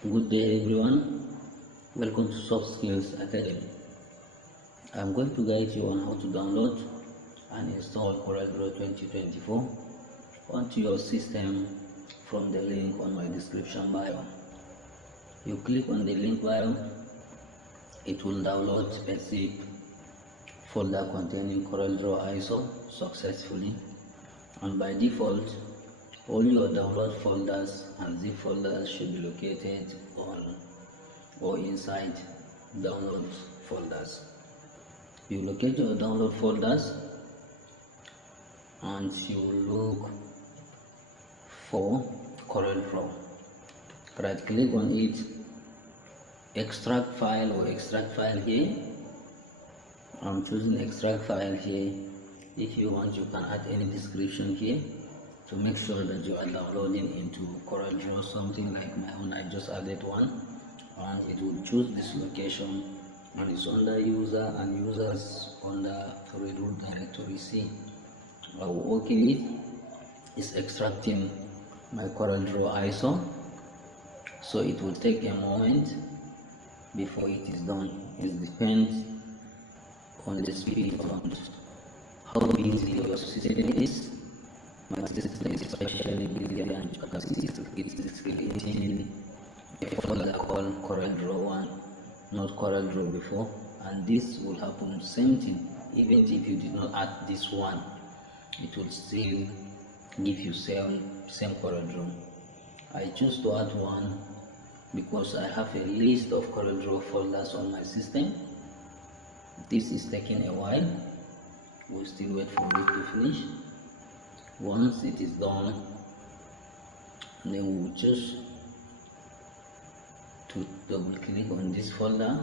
Good day everyone, welcome to Soft Skills Academy. I'm going to guide you on how to download and install CorelDraw 2024 onto your system from the link on my description bio. You click on the link bio, it will download a zip folder containing CorelDraw ISO successfully, and by default all your download folders and zip folders should be located on or inside download folders. You locate your download folders and you look for CorelDraw. Right click on it, extract file or extract file here. I'm choosing extract file here. If you want, you can add any description here to make sure that you are downloading into CorelDraw, something like my own. I just added one, and it will choose this location, and it's under user and users under root directory C. I will OK it. It's extracting my CorelDraw ISO, so it will take a moment before it is done. It depends on the speed and how busy your system is. My system is especially busy, and you can see it's creating a folder called CorelDraw 1, not CorelDraw before, and this will happen same thing. Even if you did not add this one, it will still give you same CorelDraw. I choose to add one because I have a list of CorelDraw folders on my system. This is taking a while. We'll still wait for it to finish. Once it is done, then we will choose to double click on this folder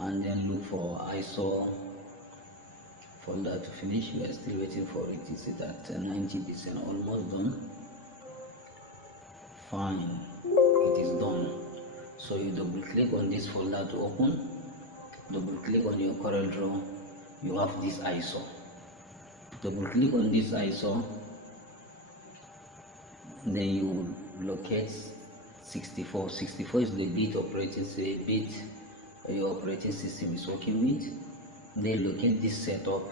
and then look for ISO folder to finish. We are still waiting for it. It's at 90%, almost done. Fine, it is done. So you double click on this folder to open, double click on your CorelDraw, you have this ISO. Double click on this ISO, then you locate 64. 64 is the bit your operating system is working with. Then locate this setup,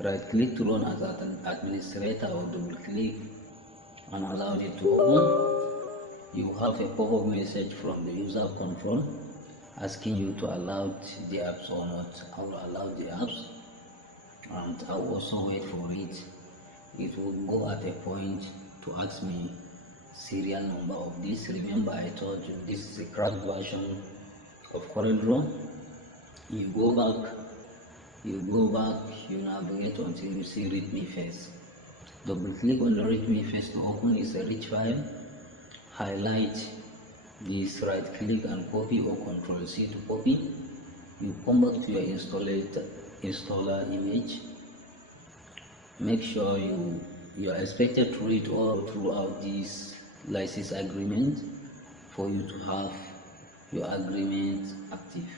right click to run as an administrator, or double click and allow it to open. You have a pop-up message from the user control asking you to allow the apps or not. I will allow the apps, and I'll also wait for it. It will go at a point to ask me serial number of this. Remember, I told you this is a cracked version of CorelDraw. You go back, you navigate until you see readme face. Double click on the readme face to open. It's a rich file. Highlight this, right click and copy, or Ctrl C to copy. You come back to your installer image. Make sure you are expected to read all throughout this license agreement for you to have your agreement active.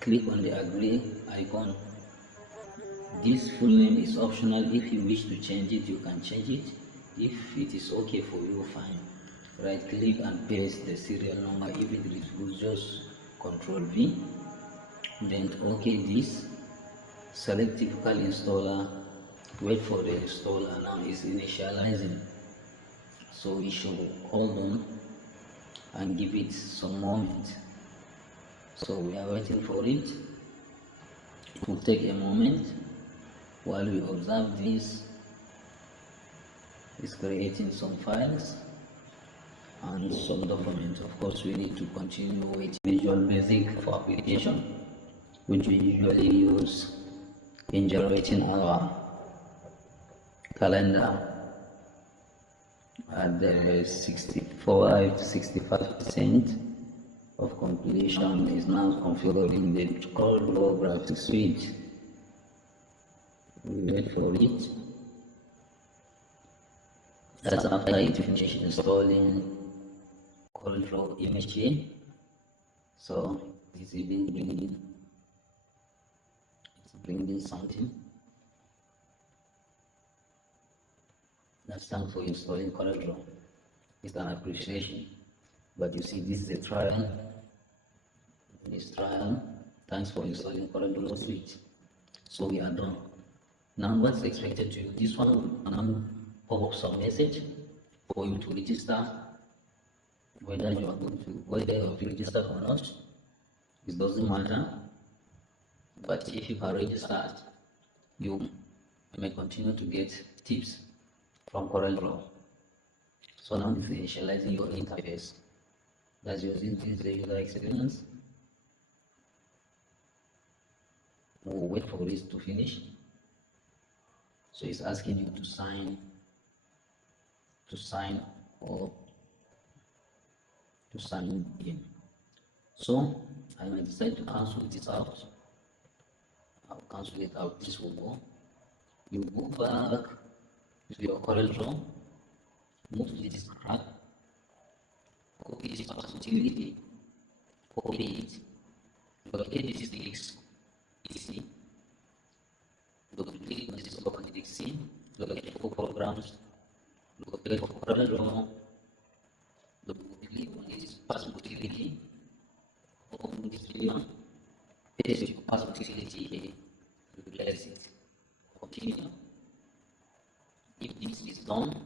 Click on the agree icon. This full name is optional. If you wish to change it, you can change it. If it is okay for you, fine. Right click and paste the serial number. If it is good, just Ctrl V. Then OK this. Select typical installer. Wait for the installer. Now it's initializing, so we should hold on and give it some moment. So we are waiting for it. It will take a moment while we observe this. It's creating some files and some documents. Of course, we need to continue with Visual Basic for application, which we usually use in generating our calendar. At the 65% of completion is now configuring the CorelDraw graphics suite. We wait for it. That's after it finishes installing CorelDraw image here. So this is bringing something. That's time for installing CorelDraw. It's an appreciation. But you see, this is a trial. This trial. Thanks for installing CorelDraw Switch. So we are done. Now what's expected to you? This one will now pop up some message for you to register, whether you are going to whether you have to register or not. It doesn't matter. But if you are registered, you may continue to get tips from CorelDraw. So now this is initializing your interface. That's using the user experience. We'll wait for this to finish. So it's asking you to sign or to sign in. So I might decide to cancel this out. I'll cancel it out. This will go. You go back to your CorelDraw, move to this graph, copy this utility, copy it, locate this X, easy, duplicate this local X, locate for programs, locate for CorelDraw, duplicate on this pass utility, open this video, paste your pass utility here, replace it, continue. If this is done,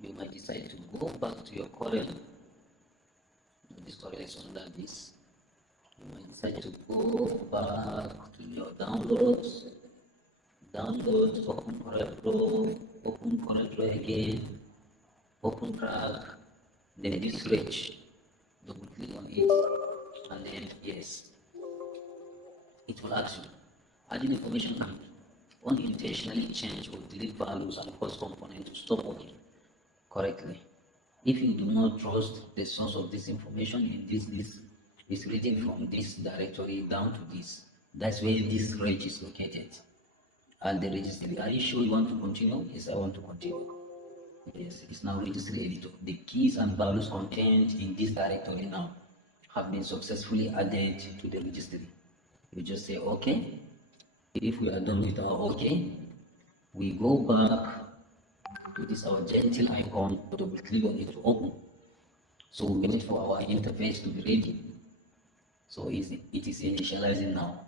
you might decide to go back to your Corel. This Corel is under this. You might decide to go back to your downloads. Downloads, open CorelDraw again, open track, then this switch, double click on it, and then yes. It will ask you, adding information can unintentionally change or delete values and cause components to stop working correctly. If you do not trust the source of this information in this list, it's reading from this directory down to this. That's where this range is located. And the registry, are you sure you want to continue? Yes, I want to continue. Yes, it's now registry editor. The keys and values contained in this directory now have been successfully added to the registry. You just say OK. If we are done with our OK, we go back to this our gentle icon, double click on it to open. So we wait for our interface to be ready. So it is initializing now.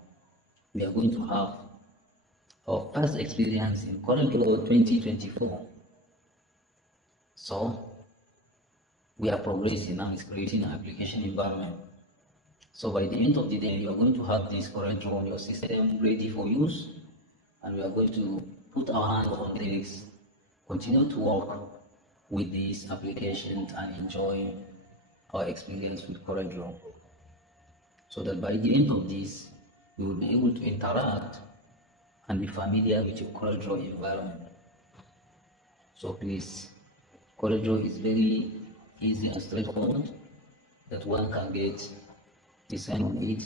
We are going to have our first experience in CorelDraw 2024. So we are progressing now. It's creating an application environment. So by the end of the day, you are going to have this CorelDraw on your system ready for use, and we are going to put our hands on this, continue to work with these applications and enjoy our experience with CorelDraw. So that by the end of this, you will be able to interact and be familiar with your CorelDraw environment. So please, CorelDraw is very easy and straightforward that one can get design on it.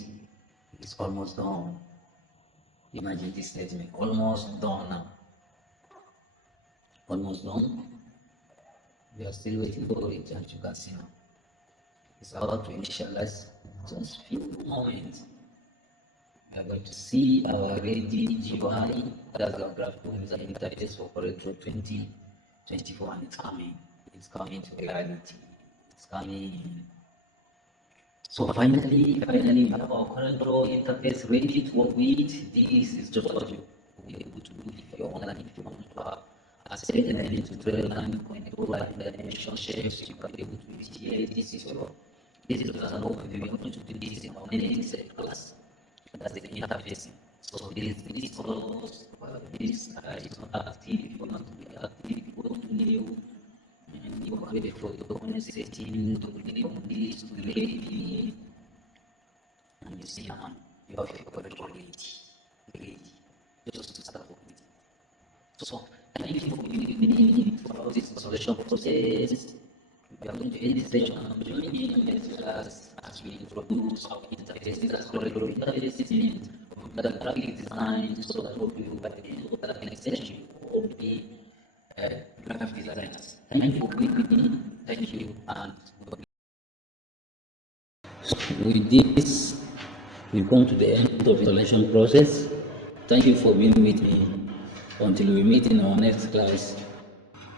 It's almost done. Imagine this statement, almost done now. Almost done. We are still waiting for it, as you can see now. It's about to initialize. Just few moments. We are going to see our ready GUI, that's our graphical user interface for CorelDraw 2024, and it's coming. It's coming to reality. It's coming. So finally, we have our CorelDraw interface ready to work with. This is just what you will be able to do if you're online, if you want to have a certain element tutorial and connect like dimension shapes, you can be able to use here. This is just an overview. We're going to do this in our main set class. That's the interface. So this colors, this is not active. If you want to be active, go to new. And you can wait for the document setting to click on this to ready. And you see now you have your CorelDraw ready. Just to start with it. So thank you for being with me for this installation process. We are going to end this session and join me in the next class as we introduce our interfaces as CorelDraw interfaces from the graphic design, so that we by the end of the next session will be graphic designers. Thank you for being with me. Thank you, and with this, we've come to the end of the installation process. Thank you for being with me. Until we meet in our next class,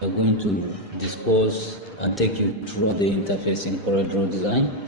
we are going to discuss and take you through the interface in CorelDraw design.